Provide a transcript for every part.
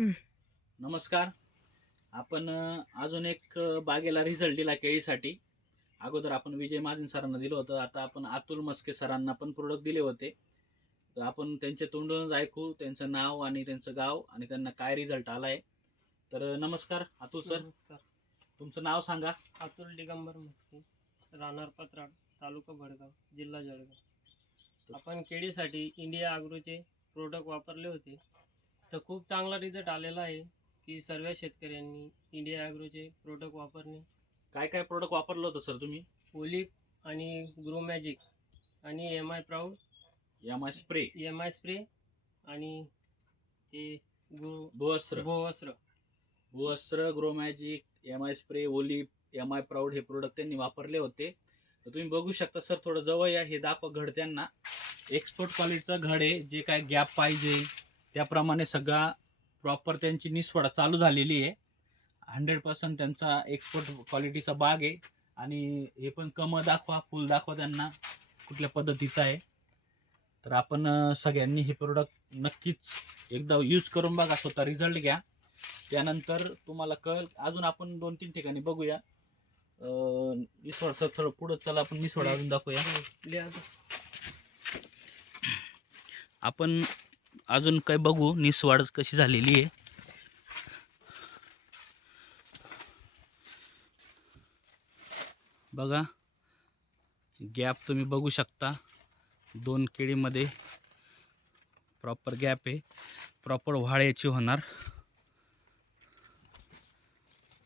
हं. नमस्कार. आपण अजून एक बागेला रिझल्ट दिला केळीसाठी. अगोदर आपण विजय महाजन सरांना दिलं होतं. आता आपण अतुल मस्के सरांना पण प्रोडक्ट दिले होते. तर आपण त्यांच्या तोंडूनच ऐकू त्यांचं नाव आणि त्यांचं गाव आणि त्यांना काय रिझल्ट आलाय. तर नमस्कार अतुल सर. नमस्कार. तुमचं नाव सांगा. अतुल दिगंबर मस्के, राहणार पत्राड, तालुका भडगाव, जिल्हा जळगाव. आपण केळीसाठी इंडिया ॲग्रोचे प्रोडक्ट वापरले होते, तर खूप चांगला रिझल्ट आलेला आहे की सर्व शेतकऱ्यांनी इंडिया ॲग्रोचे प्रोडक्ट वापरणे. काय काय प्रोडक्ट वापरलं होतं सर तुम्ही? ओलिप आणि ग्रो मॅजिक आणि M I proud, spray, M I spray आणि ते भुवस्त्र, भुवस्त्र. ग्रो मॅजिक, स्प्रे, ओलिप, प्राऊड हे प्रोडक्ट त्यांनी वापरले होते. तर तुम्ही बघू शकता सर, थोडं जवळ या, हे दाखवा घड त्यांना. एक्सपोर्ट क्वालिटीचा घड आहे. जे काय गॅप पाहिजे त्याप्रमाणे सगळा प्रॉपर त्यांची निसवडा चालू झालेली आहे. 100% त्यांचा एक्सपोर्ट क्वालिटीचा बाग आहे. आणि हे पण कमं दाखवा, फुल दाखवा त्यांना कुठल्या पद्धतीचं आहे. तर आपण सगळ्यांनी हे प्रोडक्ट नक्कीच एकदा यूज करून बघा, स्वतः रिझल्ट घ्या. त्यानंतर तुम्हाला कळेल. अजून आपण 2-3 ठिकाणी बघूया. निसवड थोडं पुढं चला, आपण निसवडा अजून दाखवूया. आपण अजून काय बघू, निसवाड कशी झालेली आहे. बघा, गॅप तुम्ही बघू शकता. 2 केळीमध्ये प्रॉपर गॅप आहे. प्रॉपर वाढ याची होणार.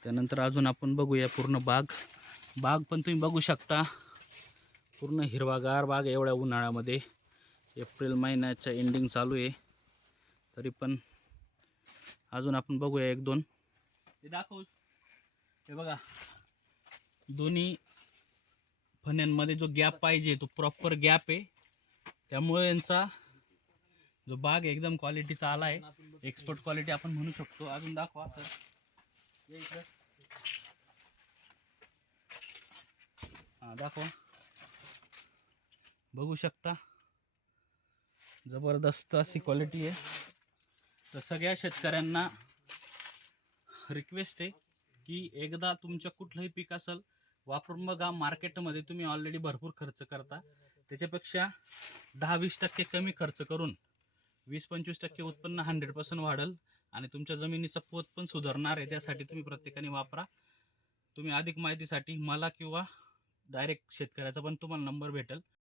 त्यानंतर अजून आपण बघूया पूर्ण बाग पण तुम्ही बघू शकता. पूर्ण हिरवागार बाग एवढ्या उन्हाळ्यामध्ये. एप्रिल महिन्याच्या एंडिंग चालू आहे, तरी पण अजून आपण बघूया 1-2. हे दाखवू. हे बघा, दोन्ही फण्यांमध्ये जो गॅप पाहिजे तो प्रॉपर गॅप आहे. त्यामुळे यांचा जो बाग एकदम क्वालिटीचा आला आहे. एक्सपोर्ट क्वालिटी आपण म्हणू शकतो. अजून दाखवा तर. दाखवा. बघू शकता, जबरदस्त अशी क्वालिटी आहे. तर सगळ्या शेतकऱ्यांना रिक्वेस्ट आहे की एकदा तुमच्या कुठलंही पीक असेल वापरून बघा. मार्केटमध्ये तुम्ही ऑलरेडी भरपूर खर्च करता, त्याच्यापेक्षा 10-20% कमी खर्च करून 20-25% उत्पन्न 100% वाढेल आणि तुमच्या जमिनीचा पोत पण सुधारणार आहे. त्यासाठी तुम्ही प्रत्येकाने वापरा. तुम्ही अधिक माहितीसाठी मला किंवा डायरेक्ट शेतकऱ्याचा पण तुम्हाला नंबर भेटेल.